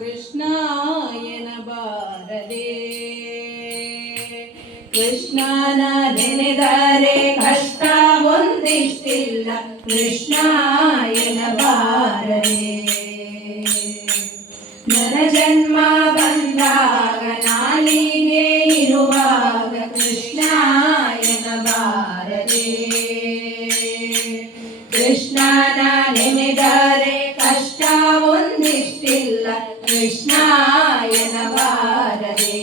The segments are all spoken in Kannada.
ಕೃಷ್ಣಾಯನ ಬಾರದೆ ಕೃಷ್ಣನ ನೆನೆದರೆ ಕಷ್ಟ ಒಂದಿಷ್ಟಿಲ್ಲ ಕೃಷ್ಣಾಯನ ಬಾರದೆ ನರ ಜನ್ಮ ಬಂದಾಗ ನಾಲಿಗೆ ಇರುವಾಗ ಕೃಷ್ಣಾಯನ ಬಾರದೆ ಕೃಷ್ಣನ ನೆನೆದರೆ ಕಷ್ಟ ಒಂದಿಷ್ಟಿಲ್ಲ ಕೃಷ್ಣಾಯನ ಬಾರದೆ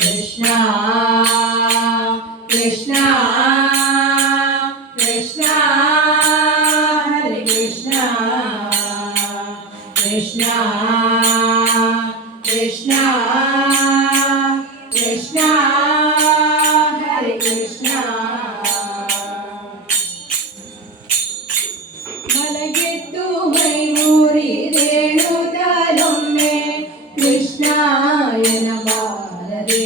ಕೃಷ್ಣ ಕೃಷ್ಣ ಕೃಷ್ಣ ಹರೇ ಕೃಷ್ಣ ಕೃಷ್ಣ ಕೃಷ್ಣ ಕೃಷ್ಣ ಹರೇ ಕೃಷ್ಣ ಮಲಗಿದ್ದು ಮೈಮೂರಿದೇಳುತ್ತಲೊಮ್ಮೆ ಕೃಷ್ಣಾಯನ ಬಾರದೆ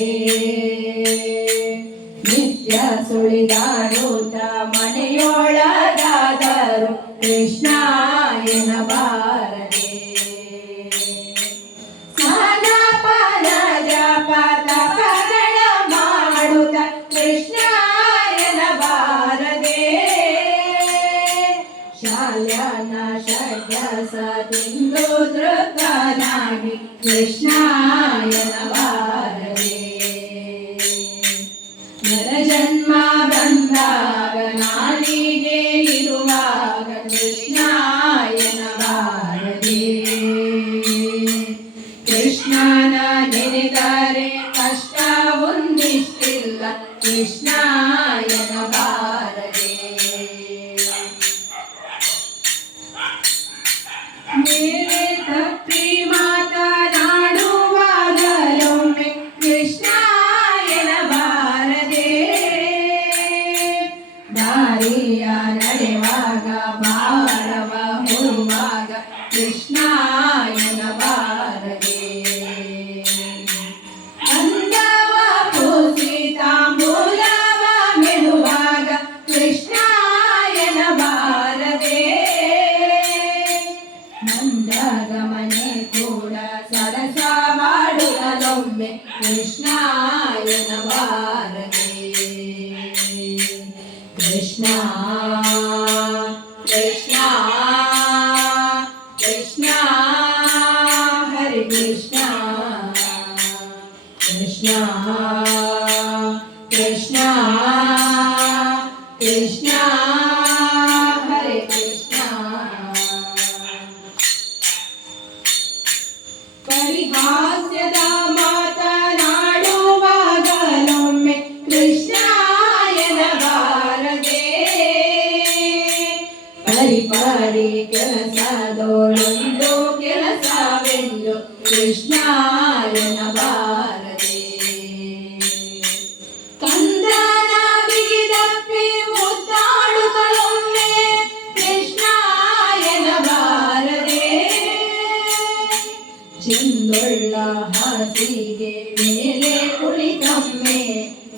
ನಿತ್ಯ ಸುಳಿದಾಡುತ್ತ ಮನೆಯೊಳಗಾದರು ಕೃಷ್ಣಾಯನ ಬಾರದೆ ಸ್ನಾನ ಪಾನ ಜಪ ತಪಗಳ ಮಾಡುತ್ತ ಕೃಷ್ಣಾಯನ ಬಾರದೆ ಶಾಲ್ಯಾನ ಷಡ್ರಸ ತಿಂದು ತೃಪ್ತನಾಗಿ ಕೃಷ್ಣಾಯನ ಬಾರದೆ ನರ ಜನ್ಮ ಬಂದಾಗ ನಾಲಿಗೆ ಇರುವಾಗ ಕೃಷ್ಣಾಯನ ಬಾರದೆ ಕೃಷ್ಣನ ನೆನೆದರೆ ಕಷ್ಟ ಒಂದಿಷ್ಟಿಲ್ಲ ಕೃಷ್ಣಾಯನ ಬಾರದೆ ಮೇಲೆ ತಪ್ಪಿ ಮಾತನಾಡುವಾಗಲೊಮ್ಮೆ ಕೃಷ್ಣಾಯನ ಬಾರದೆ ದಾರಿಯ ನಡೆವಾಗ ಭಾರವ ಹೊರುವಾಗ ಕೃಷ್ಣಾಯನ ಬಾರದೆ ಅಂದವ ಪೂಜಿತ ಮೂಲವ ಮೆಡುವಾಗ ಕೃಷ್ಣಾಯನ ಬಾರದೆ ಮಂದಗಮನೆ ಕೂಡ ಸರಸ ಮಾಡುತ್ತಲೊಮ್ಮೆ ಕೃಷ್ಣಾಯನ ಬಾರದೆ ಕೃಷ್ಣ ಕೃಷ್ಣ ಕೃಷ್ಣ ಹರೇ ಕೃಷ್ಣ ಕೃಷ್ಣ ಕೃಷ್ಣ ಕೃಷ್ಣ ಹರೇ ಕೃಷ್ಣ ಪರಿಹಾಸ್ಯದ ಮಾತನಾಡುವಾಗಲೊಮ್ಮೆ ಕೃಷ್ಣಾಯನ ಬಾರದೆ ಪರಿಪರಿ ಕೆಲಸದೊಳೊಂದು ಕೆಲಸವೆಂದು ಕೃಷ್ಣಾಯನ ಬಾರದೆ ಕಂದನ ಬಿಗಿದಪ್ಪಿ ಮುದ್ದಾಡುತ್ತಲೊಮ್ಮೆ ಕೃಷ್ಣಾಯನ ಬಾರದೆ ಚೆಂದೊಳ್ಳ ಹಾಸಿಗೆ ಮೇಲೆ ಕುಳಿತೊಮ್ಮೆ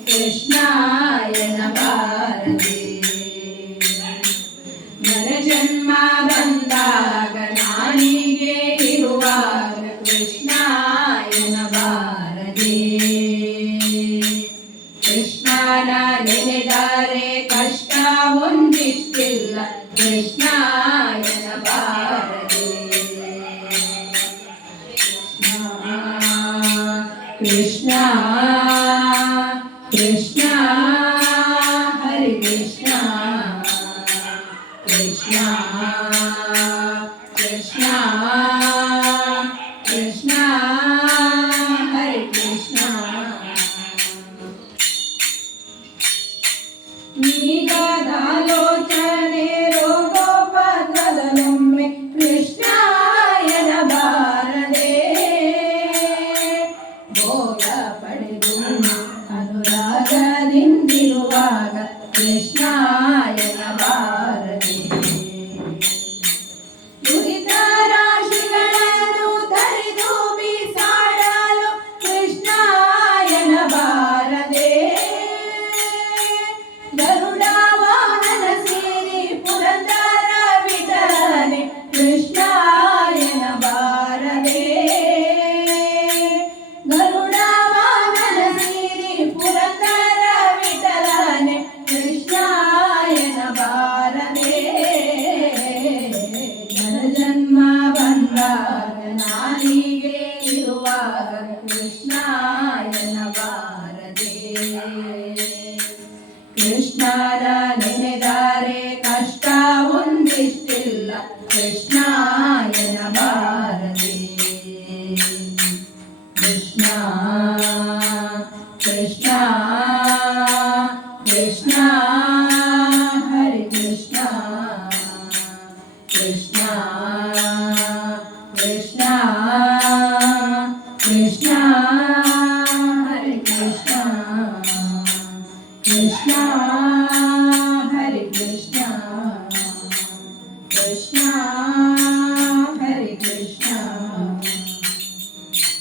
ಕೃಷ್ಣಾಯನ ಬಾರದೆ ನರ ಜನ್ಮ ಬಂದಾಗ ನಾಲಿಗೆ ಇರುವಾಗ ಕೃಷ್ಣಾಯನ ಬಾರದೆ ಕೃಷ್ಣನ ನೆನೆದರೆ ಕಷ್ಟ ಒಂದಿಷ್ಟಿಲ್ಲ ಕೃಷ್ಣಾಯನ ಬಾರದೆ ಕೃಷ್ಣ ಕೃಷ್ಣ ಹರೇ ಕೃಷ್ಣ ಕೃಷ್ಣ ಕೃಷ್ಣ ಕೃಷ್ಣ ಹರೇ ಕೃಷ್ಣ ನೀಗದಾಲೋಚನೆ ರೋಗೋಪದ್ರದಲೊಮ್ಮೆ ಕೃಷ್ಣಾಯನ ಬಾರದೆ ಭೋಗ ಪಡೆದು ಅನುರಾಗದಿಂದಿರುವಾಗ ಕೃಷ್ಣಾಯನ ಬಾರದೆ ದುರಿತ ರಾಶಿಗಳನ್ನು ತರಿದು ಬೀಸಾಡುವಾಗ ಕೃಷ್ಣ ಕೃಷ್ಣ ಕೃಷ್ಣ ಹರೇ ಕೃಷ್ಣ ಕೃಷ್ಣ ಹರೇ ಕೃಷ್ಣ ಕೃಷ್ಣ